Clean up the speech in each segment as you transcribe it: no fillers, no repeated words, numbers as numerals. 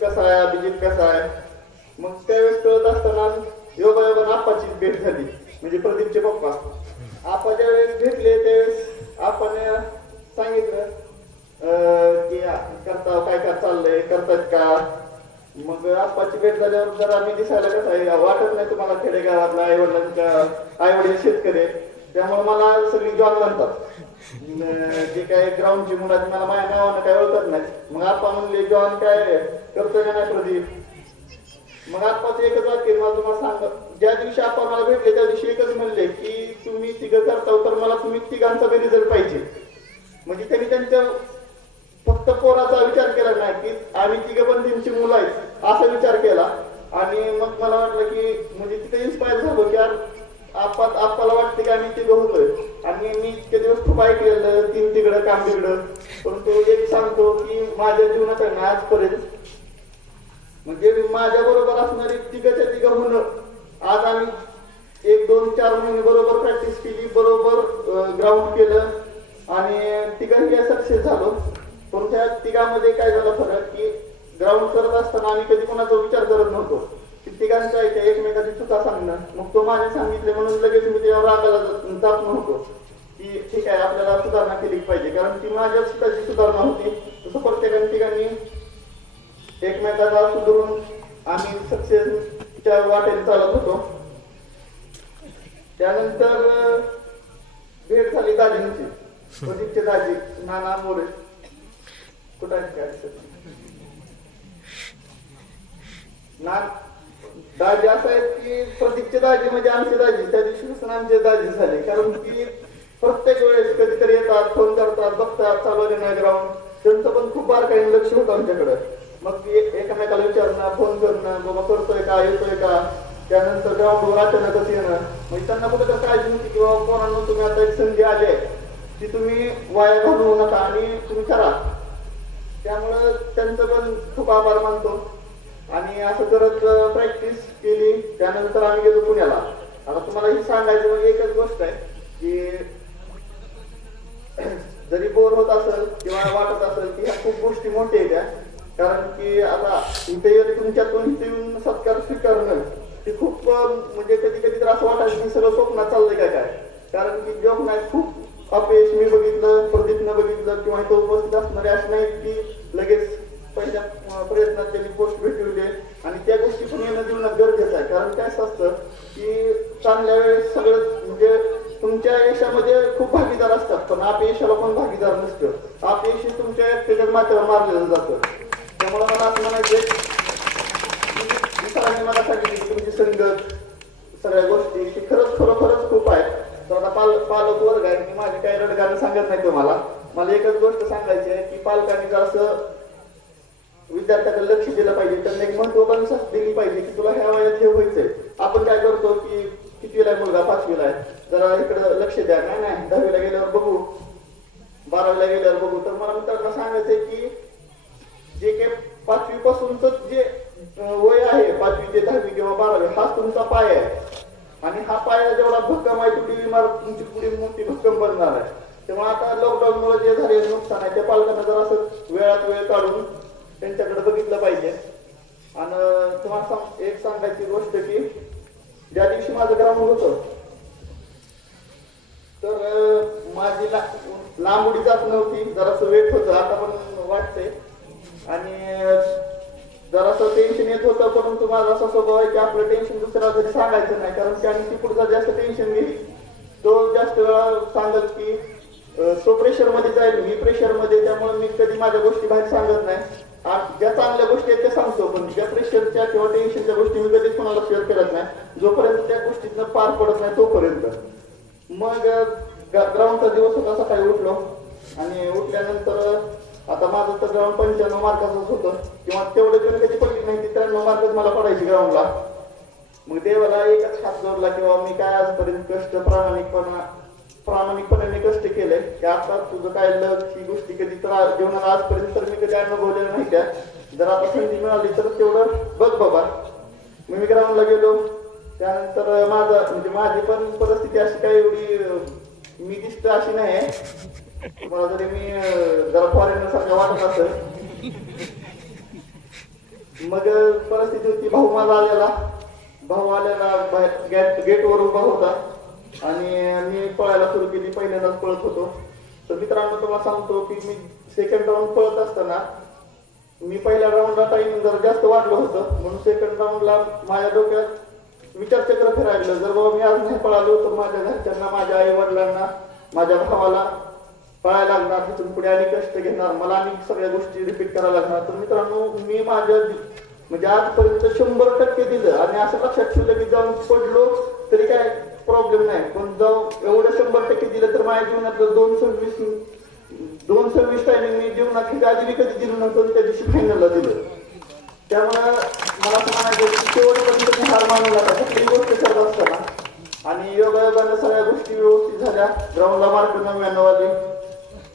कसा आहे, अभिजित कसा आहे. मग त्यावेळेस कळत असताना योगायोगानं आप्पाची भेट झाली, म्हणजे प्रदीपचे पप्पा. आपा ज्यावेळेस भेटले त्यावेळेस आपण सांगितलं की करता काय काय चाललंय, करतात का. मग आप्पाची भेट झाल्यावर जरा मी दिसायला कसं आहे वाटत नाही तुम्हाला, खेडेगावातला आई वडील शेतकरी, त्यामुळे मला सगळी जॉन म्हणतात. जे काय ग्राउंडची मुलं मला माझ्या नावानं काय ओळखत नाही. मग आप्पा म्हणले जॉन काय करतोय का नाही प्रदीप. मग आप्पाचं एकच वाक्य मला तुम्हाला सांग, ज्या दिवशी आप्पा मला भेटले त्या दिवशी एकच म्हणले की तुम्ही तिघं करता तर मला तुम्ही तिघांचा बी रिझल्ट पाहिजे. म्हणजे त्यांनी त्यांच्या फक्त पोराचा विचार केला नाही की आम्ही तिघं पण त्यांची मुलं आहेत असा विचार केला. आणि मग मला वाटलं की म्हणजे तिथे इन्स्पायर झालो की यार आप्पाला वाटते की आम्ही तिघं होतोय. आणि मी इतके दिवस खूप ऐकलेलं 3 तिकडं काम तिकडं, परंतु एक सांगतो की माझ्या जीवनात आहे ना आजपर्यंत म्हणजे माझ्या बरोबर असणारी तिघच्या तिघं होणं. आज आम्ही 1, 2, 4 महिने बरोबर प्रॅक्टिस केली, बरोबर ग्राउंड केलं आणि तिघांनी सक्सेस झालो. पण त्या तिघांमध्ये काय झालं फरक की ग्राउंड करत असताना आम्ही कधी कोणाचा विचार करत नव्हतो की तिघांचा आहे एकमेकाची चुका सांगणं. मग तो माझे सांगितले म्हणून लगेच मी त्यावर रागाला जात नव्हतो की ठीक आहे आपल्याला सुधारणा केली पाहिजे, कारण ती माझ्या स्वतःची सुधारणा होती. तसं प्रत्येकाने तिघांनी एकमेकाला सुधारून आम्ही सक्सेसच्या वाटेने चालत होतो. त्यानंतर भेट झाली दाजींची, प्रदीपचे दाजी नाना मोरे. कुठं आहेत काय ना दाजी असं आहे की प्रदीपचे दाजी म्हणजे आमचे दाजी त्या दिवशीपासून आमचे दाजी झाले, कारण की प्रत्येक वेळेस कधीतरी येतात, फोन करतात, बघतात चालू नाही ग्राउंड. त्यांचं पण खूप बारकाईने लक्ष होतं आमच्याकडे. मग एकमेकाला विचारणं, फोन करणं, बाबा करतोय का, येतोय का. त्यानंतर ग्राउंडवर अचानकच येणं. म्हणजे त्यांना कुठं तर काळजी होती किंवा कोणाला तुम्ही आता एक संधी आली आहे ती तुम्ही वाया घालवू नका आणि तुम्ही करा. त्यामुळं त्यांचं पण खूप आभार मानतो. आणि असं करत प्रॅक्टिस केली. त्यानंतर आम्ही गेलो पुण्याला. आता तुम्हाला ही सांगायचं म्हणजे एकच गोष्ट आहे की जरी बोर होत असेल किंवा वाटत असेल की ह्या खूप गोष्टी मोठ्या आहेत त्या, कारण की आता इथे तुमच्यातून इथे सत्कार स्वीकारणं ते खूप म्हणजे कधी कधी तर असं वाटायचं की सगळं स्वप्नात चाललंय काय. कारण की जॉब नाही, खूप अपयश मी बघितलं, प्रदीपनं बघितलं किंवा इथं उपस्थित असणारे असे नाहीत की लगेच पहिल्या प्रयत्नात त्यांनी पोस्ट भेटवले. आणि त्या गोष्टी पण येणं जीवनात गरजेचं आहे, कारण काय असं असतं की चांगल्या वेळेस सगळं म्हणजे तुमच्या यशामध्ये खूप भागीदार असतात, पण अपयशाला पण भागीदार नसतं. अपयश हे तुमच्या एकट्याच्याच माथ्यावर मारलेलं जातं. त्यामुळे मला असं म्हणायचं सरांनी मला सांगितलं की तुमची संगत सगळ्या गोष्टी की खरोखरच खूप आहे. तर आता पालक वर्ग आहे की माझी काही रडगाणं सांगत नाही तुम्हाला. मला एकच गोष्ट सांगायची आहे की पालकांनी जर असं विद्यार्थ्याकडे लक्ष दिलं पाहिजे, त्यांना एक महत्वाकांक्षा दिली पाहिजे की तुला ह्या वयात हे व्हायचंय. आपण काय करतो की कितवीला आहे मुलगा, 5वीला आहे, जरा इकडे लक्ष द्या. नाही 10वीला गेल्यावर बघू, 12वीला गेल्यावर बघू. तर मला मित्रांना सांगायचंय की जे काही 5वी पासूनच जे वय आहे 5वी ते 10वी किंवा 12वी हाच तुमचा पाय आहे. आणि हा पाया जेवढा भक्कम आहे तेवढी इमारत तुमची पुढे मोठी भक्कम बनणार आहे. त्यामुळे आता लॉकडाऊनमुळे जे झालेलं नुकसान आहे त्या पालकांना जर असं वेळात वेळ काढून त्यांच्याकडे बघितलं पाहिजे. आणि तुम्हाला एक सांगायची गोष्ट की ज्या दिवशी माझं ग्राउंड होतं तर माझी लांब उडी जात नव्हती, जरासं वेट होतं, आता पण वाटतंय. आणि जरासं टेन्शन येत होतं, परंतु माझा असा स्वभाव आहे की आपलं टेन्शन दुसऱ्याला तरी सांगायचं नाही, कारण त्याने ती पुढचा जास्त टेन्शन घेईल तो जास्त वेळा सांगत की तो प्रेशरमध्ये जाईल, मी प्रेशरमध्ये. त्यामुळे मी कधी माझ्या गोष्टी बाहेर सांगत नाही. ज्या चांगल्या गोष्टी आहेत त्या सांगतो, पण ज्या प्रेशरच्या किंवा टेन्शनच्या गोष्टी मी कधीच कोणाला शेअर करत नाही जोपर्यंत त्या गोष्टीतनं पार पडत नाही तोपर्यंत. मग ग्राउंडचा दिवस होता, सकाळी उठलो आणि उठल्यानंतर आता माझं तर ग्राउंड 95 मार्काचंच होतं किंवा तेवढं पण कधी पडली नाही, 93 मार्कच मला पडायची ग्राउंडला. मग देवाला एकच हात जोडला किंवा मी काय आजपर्यंत कष्ट प्रामाणिकपणे कष्ट केले की आता तुझं काय लग ही गोष्टी कधी तर जीवनात आजपर्यंत तर मी कधी अनुभवलेल्या नाही त्या. जर आता संधी मिळाली तर तेवढं बघ बाबा. मी ग्राउंडला गेलो. त्यानंतर माझी पण परिस्थिती अशी काही एवढी मी दिसतो अशी नाही. मला जरी मी जरा फॉरेनर सारखं वाटत असेल मग परिस्थिती होती, भाऊ आलेला गेटवर उभा होता आणि मी पळायला सुरू केली. पहिल्यांदाच पळत होतो. तर मित्रांनो तुम्हाला सांगतो की मी सेकंड राऊंड पळत असताना मी पहिल्या राऊंडला टाइम जरा जास्त वाढलं होतं, म्हणून सेकंड राऊंडला माझ्या डोक्यात विचारचक्र फिरायलं. जर बाबा मी आज नाही पळालो तर माझ्या घरच्यांना, माझ्या आई वडिलांना, माझ्या भावाला पळायला लागणार, तिथून पुढे आणि कष्ट घेणार, मला आणि सगळ्या गोष्टी रिपीट करायला लागणार. तर मित्रांनो मी माझ्या म्हणजे आजपर्यंत 100% दिलं आणि असं लक्षात ठेवलं की जाऊन पडलो तरी काय प्रॉब्लेम नाही, पण जाऊन एवढं 100% दिलं तर माझ्या जीवनातलं 2:26 टायमिंग मी जीवनात आधी मी कधी दिलं नव्हतं, त्या दिवशी फायनलला दिलं. त्यामुळं मला असं म्हणायचं की शेवटपर्यंत मी हार मानू नका कुठलीही गोष्ट करत असताना. आणि योगायोगाने सगळ्या गोष्टी व्यवस्थित झाल्या. ग्राउंडला मार्क 99 आले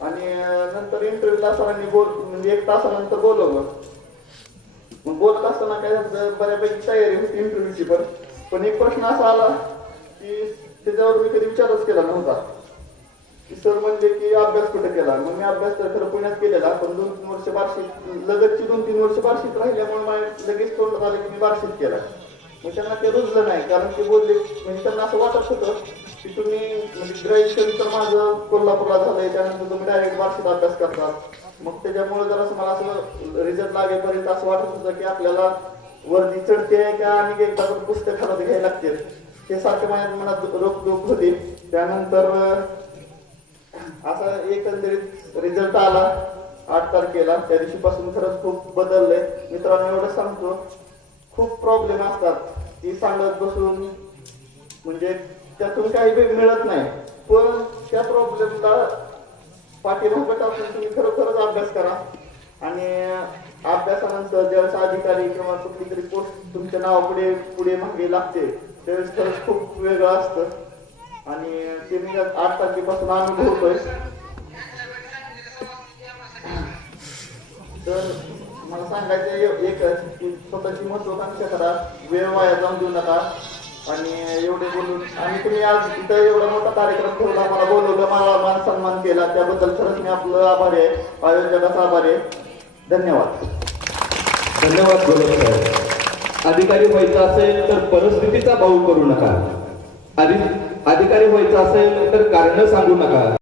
आणि नंतर इंटरव्ह्यूला सरांनी म्हणजे 1 तासानंतर बोलवलं. मग बोलत असताना काय झालं, बऱ्यापैकी तयारी होती इंटरव्ह्यूची, पण एक प्रश्न असा आला की त्याच्यावर मी कधी विचारच केला नव्हता की सर म्हणजे की अभ्यास कुठे केला. मग मी अभ्यास तर खरं पुण्यात केलेला, पण 2-3 वर्ष बार्शीत, लगतची 2-3 वर्ष बार्शीत राहिल्यामुळे मला लगेच तोंडात आलं की मी बार्शीत केला. मग त्यांना ते रुजलं नाही, कारण ते बोलले म्हणजे त्यांना असं वाटत होतं की तुम्ही म्हणजे ग्रॅज्युएशन तर माझं कोल्हापूरला झालंय, त्यानंतर तुम्ही डायरेक्ट बार्शीत अभ्यास करता. मग त्याच्यामुळे जर असं मला असं रिझल्ट लागेपर्यंत असं वाटत होतं की आपल्याला वर्दी चढते का आणि एकदा पुस्तक हातात घ्यायला लागते, हे सारखं माझ्या मनात रोखोक होते. त्यानंतर असा एकंदरीत रिझल्ट आला 8 तारखेला. त्या दिवशीपासून खरंच खूप बदललंय. मित्रांनो एवढं सांगतो, खूप प्रॉब्लेम असतात की सांगत बसून म्हणजे त्यातून काही मिळत नाही, पण त्या प्रॉब्लेमला पाठीमागे टाकून तुम्ही खरोखरच अभ्यास करा. आणि अभ्यासानंतर ज्यावेळेस अधिकारी किंवा कुठली तरी पोस्ट तुमच्या नावापुढे मागे लागते त्यावेळेस खरंच खूप वेगळं असतं. आणि ते मी 8 तारखेपासून अनुभवतोय. तर मला सांगायचं एकच की स्वतःची महत्वाकांक्षा करा, वेळ वाया जाऊन देऊ नका. आणि एवढे बोलून आणि तुम्ही आज इथं एवढा मोठा कार्यक्रम ठेवला, मला बोलवलं, मला मान सन्मान केला, त्याबद्दल खरंच मी आपलं आभारी आहे, आयोजकाचा आभारी आहे. धन्यवाद. धन्यवाद गोलक साहेब. अधिकारी व्हायचं असेल तर परिस्थितीचा भाऊ करू नका. अधिकारी व्हायचं असेल तर कारण सांगू नका.